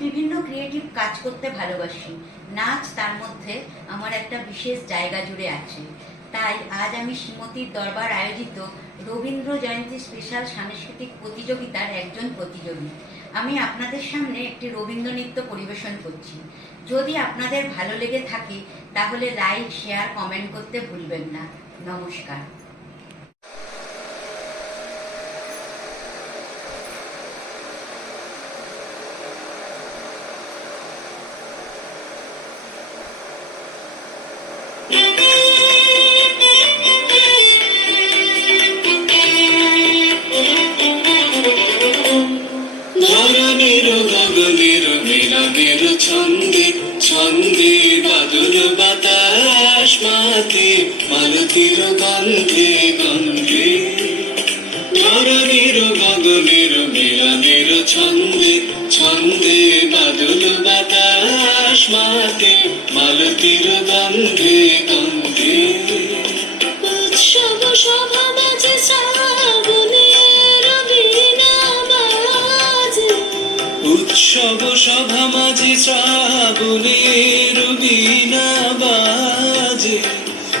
বিভিন্ন ক্রিয়েটিভ কাজ করতে ভালোবাসি। নাচ তার মধ্যে আমার একটা বিশেষ জায়গা জুড়ে আছে। তাই আজ আমি শ্রীমতীর দরবার আয়োজিত রবীন্দ্র জয়ন্তী স্পেশাল সাংস্কৃতিক প্রতিযোগিতার একজন প্রতিযোগী। আমি আপনাদের সামনে একটি রবীন্দ্র নৃত্য পরিবেশন করছি। যদি আপনাদের ভালো লেগে থাকে, তাহলে লাইক শেয়ার কমেন্ট করতে ভুলবেন না। নমস্কার। গগনের মিলনের ছন্দে ছন্দে বাদল বাতাস মাতে, মালতির গন্ধে গন্ধে। ধরনের গগনের মিলনের ছন্দে ছন্দে বাদল বাতাস মাতে, মালতির গন্ধে। শ্রাবণের বীণা বাজে,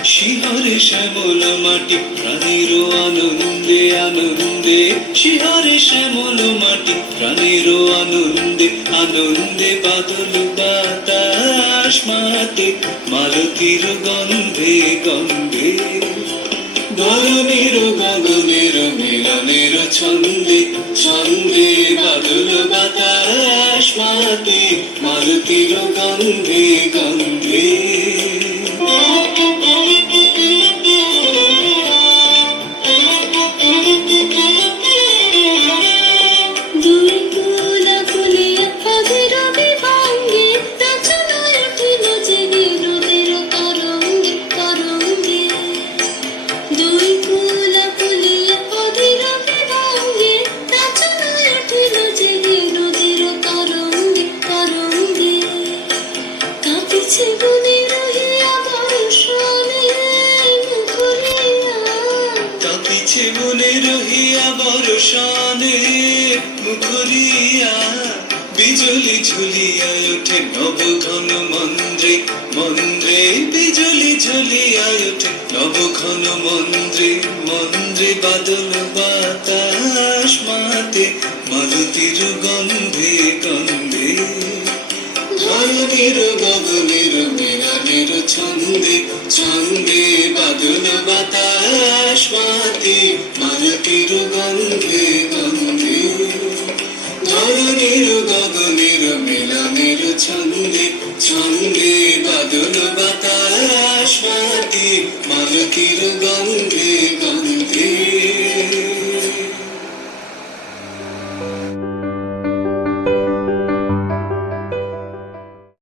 শিহরে শ্যামল মাটি, প্রাণের আনন্দে আনন্দে। শিহরে শ্যামল মাটি, প্রাণের আনন্দে আনন্দে বাদল বাতাস মাতে, মালতীর গন্ধে গন্ধে। গগনের গগনের, মিলনের ছন্দে ছন্দে বাদল বাতাস মাতে মালতীর গন্ধে রহিয়া মনে রহিয়া মুখরিয়া। বিজলি ঝুলিয়া ওঠে নব ঘন মন্দ্রে মন্দ্রে বিজলি ঝুলিয়া ওঠে নব ঘন মন্দ্রে মন্দ্রে বাদল বাতাস মাতে মালতীর গন্ধে গন্ধে। ধরনের গগনের মিলনের ছন্দে ছন্দে বাদল বাতাস মাতে মালতীর গন্ধে গন্ধে। ধরনের গগনের মিলনের ছন্দে ছন্দে বাদল বাতাস